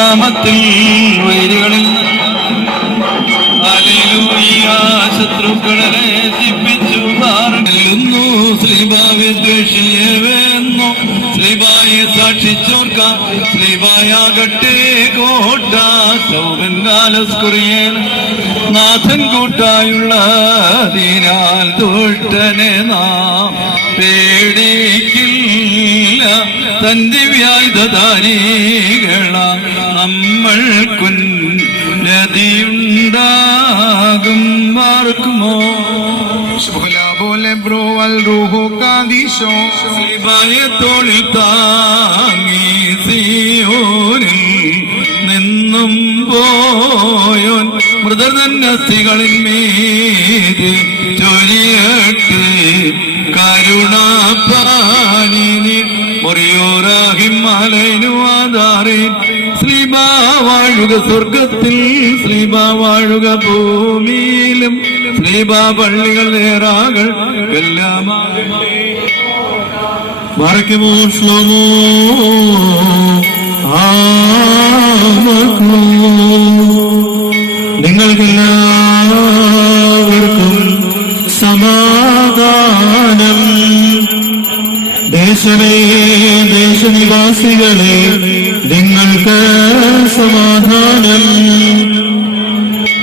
നാമത്തിൽ വൈരികളിൽ ശത്രുക്കളെ നശിപ്പിച്ചു പാറുന്നു ശ്രീഭാവി ദ്വേഷിയെന്നു ശ്രീഭായെ സാക്ഷിച്ചോർക്കാം. ശ്രീബായാകട്ടെ കോട്ട. സൗബൻകാലസ്കുറിയൻ നാഥൻ കൂട്ടായുള്ള ദീനാൽ ദുഷ്ടനെ നാം പേടിക്കില്ല. മാർക്കുമോ? bro, al rujo, cadillo. ശ്രീഭായെ തോളിൽ താങ്ങി സിയോനിൽ നിന്നും പോയോൻ. മൃതനന്യസ്ഥികളിൽ മീതി ചൊരിയട്ട്. മുറിയോറാഹിമാലനുവാദാറി ശ്രീബാ വാഴുക സ്വർഗത്തിൽ ശ്രീബാ വാഴുക ഭൂമിയിലും. ശ്രീബാ പള്ളികൾ നേറാകൾ എല്ലാമാകട്ടെ. മറക്കുമോ ശ്ലോമോ. നിങ്ങൾക്കെല്ലാവർക്കും സമാധാനം ദേശമേ ദേശനിവാസികളെ നിങ്ങൾക്ക് സമാധാനം.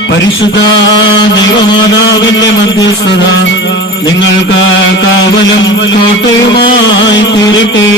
പരിശുദ്ധ ദൈവമാതാവിന്റെ മധ്യസ്ഥത നിങ്ങൾക്ക് കാവലും കോട്ടയുമായി തീരട്ടെ.